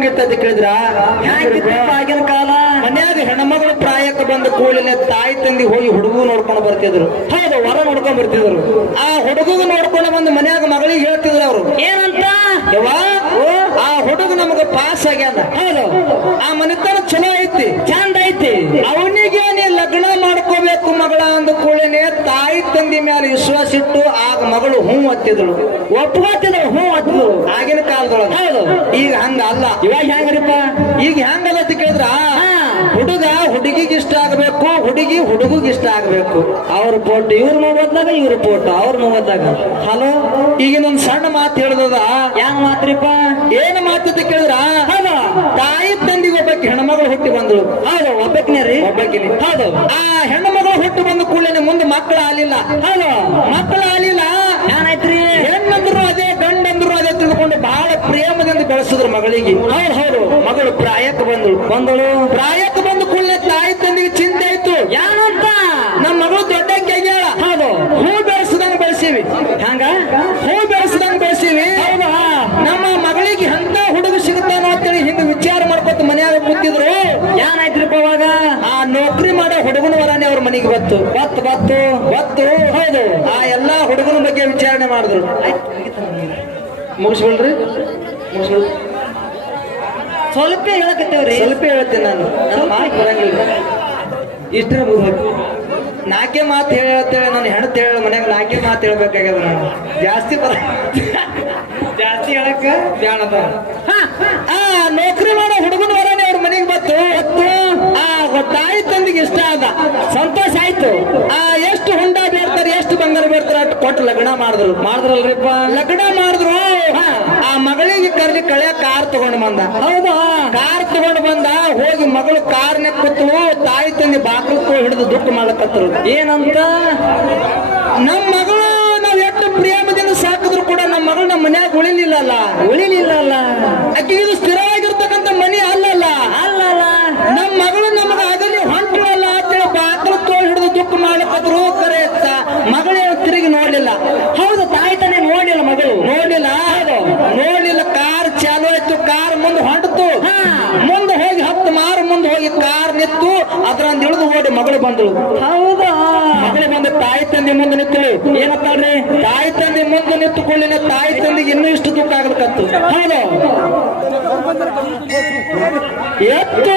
ಕಾಲ ಹೆಂಗಿತ್ತದ ಕೇಳಿದ್ರ? ಆಗಿನ ಕಾಲ? ಮನ್ಯಾಗ ಹೆಣ್ಮಗಳು ಪ್ರಾಯಕ್ಕೆ ಬಂದ ಕೂಡಲೇ ತಾಯಿ ತಂದಿ ಹೋಗಿ ಹುಡುಗ ನೋಡ್ಕೊಂಡು ಬರ್ತಿದ್ರು. ಹೌದು ಹೊರ ನೋಡ್ಕೊಂಡ್ ಬರ್ತಿದ್ರು. ಆ ಹುಡುಗ ನೋಡ್ಕೊಂಡು ಬಂದು ಮನ್ಯಾಗ ಮಗಳಿಗೆ ಹೇಳ್ತಿದ್ರು ಅವರು. ಏನಂತ? ಆ ಹುಡುಗ ನಮಗ ಪಾಸ್ ಆಗ್ಯಾನ. ಹೌದು. ಆ ಮನೆತನ ಚಲೋ ಐತಿ. ಚಂದ ಐತಿ. ಅವನಿಗೆ ನೀ ಲಗ್ನ ಮಾಡ್ಕೋಬೇಕು ಮಗಳ ಅಂದ ಕೂಡಲೇ ತಾಯಿ ತಂದಿ ಮೇಲೆ ವಿಶ್ವಾಸ ಇಟ್ಟು ಮಗಳು ಹೂ ಹತ್ತಿದಳು ಒಪ್ಕೋತಿದ್ರು ಹೂ ಅದ್ದು ಆಗಿನ ಕಾಲದೊಳಗ. ಹೌದು. ಈಗ ಹಂಗ ಅಲ್ಲ ಇವಾಗ ಹೆಂಗ್ರಿಪ್ಪ? ಈಗ ಹೆಂಗಲ್ಲ ಅಂತ ಕೇಳಿದ್ರ? ಹುಡುಗ ಹುಡುಗಿಗೆ ಇಷ್ಟ ಆಗಬೇಕು ಹುಡುಗಿ ಹುಡುಗಿಗೆ ಇಷ್ಟ ಆಗಬೇಕು. ಅವ್ರ ಫೋಟೋ ಇವ್ರ ನೋವದ್ದಾಗ ಇವ್ರ ಫೋಟೋ ಅವ್ರ ನೋವದ್ದಾಗ. ಹಲೋ? ಈಗಿನೊಂದ್ ಸಣ್ಣ ಮಾತು ಹೇಳ್ದದ? ಹೆಂಗ್ ಮಾತ್ರಿಪ್ಪ? ಏನ್ ಮಾತು ಅಂತ ಕೇಳಿದ್ರ? ತಾಯಿ ತಂದಿಗೆ ಒಬ್ಬಕ್ಕೆ ಹೆಣ್ಮಗಳು ಹುಟ್ಟಿ ಬಂದಳು. ಹೌದು ಒಬ್ಬಕ್ನೇ ರೀ? ಹೌದು. ಆ ಹೆಣ್ಮಗಳು ಹುಟ್ಟು ಬಂದ ಕೂಡಲೇ ಮುಂದೆ ಮಕ್ಕಳು ಆಲಿಲ್ಲ ಹೌದು. ಮಕ್ಕಳು ಆಲಿಲ್ಲ ಪ್ರೇಮದಿಂದ ಮಗಳಿಗೆ ಹೌದು ಹೌದು. ಮಗಳು ಪ್ರಾಯಕ್ಕೆ ಬಂದಳು. ಬಂದಳು. ಪ್ರಾಯಕ್ಕೆ ಬಂದ ಕೂಡಲೇ ತಾಯಿ ತಂದಿಗೆ ಚಿಂತೆ ಆಯ್ತು. ಯಾರಂತ ನಮ್ಮ ಮಗಳು ದೊಡ್ಡ ಆಗ್ಯಾಳ ಹೌದು. ಹೂ ಬೆಳೆಸದಂಗ ಬೆಳೆಸೀವಿ. ಹಂಗ? ಹೂ ಬೆಳೆಸದಂಗ ಬೆಳೆಸೀವಿ. ನಮ್ಮ ಮಗಳಿಗೆ ಅಂತ ಹುಡುಗ ಸಿಗುತ್ತಾನೋ ಅಂತೇಳಿ ಹಿಂಗ ವಿಚಾರ ಮಾಡ್ಕೊತ ಮನ್ಯಾಗ ಕೂತಿದ್ರು. ಏನಾಯ್ತ್ರಿಪ್ಪ ಅವಾಗ? ಆ ನೌಕರಿ ಮಾಡೋ ಹುಡುಗನ ವರಾನೆ ಅವ್ರ ಮನೆಗೆ ಬತ್ತು ಬತ್ತು ಬತ್ತು ಬತ್ತು ಹೌದು. ಆ ಎಲ್ಲಾ ಹುಡುಗನ ಬಗ್ಗೆ ವಿಚಾರಣೆ ಮಾಡಿದ್ರು. ಮುಗಿಸ್ಬಿಡ್ರಿ. ಮುಗಿಸ್ಬಿಡ್ರಿ. ಸ್ವಲ್ಪ ಹೇಳಕತ್ತೇವ್ರಿ. ಸ್ವಲ್ಪ ಹೇಳ್ತೇನೆ ನಾನು. ನನ್ನ ಮಾತು ಬರಂಗಿಲ್ಲ. ಇಷ್ಟ ಬರ್ಬೇಕು ನಾಲ್ಕೇ ಮಾತು ಹೇಳತ್ತೇಳ ನಾನು ಹೆಣ್ತು ಹೇಳ ಮನ್ಯಾಗ ನಾಕೆ ಮಾತು ಹೇಳ್ಬೇಕಾಗ್ಯದ ನಾನು. ಜಾಸ್ತಿ ಬರ ಜಾಸ್ತಿ ಹೇಳಕ್ಕ ಬ್ಯಾಡದ ಆ ನೌಕರಿ ಮಾಡೋ ಹುಡುಗನ ವರಾನೆ ಅವ್ರ ಮನೆಗೆ ಬತ್ತು ಆ ತಾಯಿ ತಂದಿಗೆ ಇಷ್ಟ ಆದ. ಸಂತೋಷ ಆಯ್ತು. ಆ ಕೊಟ್ಟು ಲಗ್ನ ಮಾಡಿದ್ರು. ಮಾಡಿದ್ರಲ್ರಿಪ್ಪ? ಲಗ್ನ ಮಾಡಿದ್ರು. ಆ ಮಗಳಿಗೆ ಕರ್ಲಿ ಕಳೆ ಕಾರ್ ತಗೊಂಡು ಬಂದ. ಹೌದಾ? ಕಾರ್ ತಗೊಂಡು ಬಂದ. ಹೋಗಿ ಮಗಳು ಕಾರ್ನ ಕೂತ್ಳು. ತಾಯಿ ತಂದೆ ಬಾಕ್ಲಕ್ಕೂ ಹಿಡಿದು ದುಃಖ ಮಾಡಕತ್ತರು ಏನಂತ? ನಮ್ಮ ಮಗಳು ನಾವ್ ಎಷ್ಟು ಪ್ರೇಮದಿಂದ ಸಾಕಿದ್ರು ಕೂಡ ನಮ್ಮ ಮಗಳು ನಮ್ಮ ಮನ್ಯಾಗ ಉಳಿಲಿಲ್ಲಲ್ಲ. ಉಳಿಲಿಲ್ಲಲ್ಲ. ಅಕ್ಕಿಗೆ ಇದು ಸ್ಥಿರವಾಗಿರ್ತಕ್ಕಂಥ ಮನೆ ಅಲ್ಲಲ್ಲ ಅಲ್ಲಲ್ಲ ನಮ್ಮ ಮಗಳು ನಮಗ ಆಗಲಿ ಹೊಂಟಲ್ಲ ಅಂತೇಳಿ ಬಾಕ್ಲು ತೋಳ್ ಹಿಡಿದು ದುಃಖ ಮಾಡ್ಲಕತ್ರು ಕರೆ ತ- ಮಗಳೇನು ತಿರುಗಿ ನೋಡ್ಲಿಲ್ಲ ಹೌದು ತಾಯಿ ತಾನೇ ನೋಡಿಲ್ಲ ಮಗಳು ನೋಡ್ಲಿಲ್ಲ ನೋಡ್ಲಿಲ್ಲ ಕಾರ್ ಚಾಲು ಆಯ್ತು ಕಾರ್ ಮುಂದೆ ಹೊಂಟತು ಮುಂದೆ ಹೋಗಿ ಹತ್ತು ಮಾರು ಮುಂದೆ ಹೋಗಿ ಕಾರ್ ನಿತ್ತು ಅದ್ರಂದ ಇಳಿದು ಓಡಿ ಮಗಳು ಬಂದಳು. ಹೌದಾ? ಮಗಳು ಬಂದ ತಾಯಿ ತಂದೆ ಮುಂದೆ ನಿಂತಳು. ಏನತ್ತಾಳ್ರಿ ತಾಯಿ ತಂದೆ ಮುಂದೆ ನಿಂತುಕೊಳ್ಳಿನ ತಾಯಿ ತಂದೆ ಇನ್ನೂ ಇಷ್ಟು ದುಃಖ ಆಗ್ಬೇಕತ್ತು ಹೌದು? ಎತ್ತು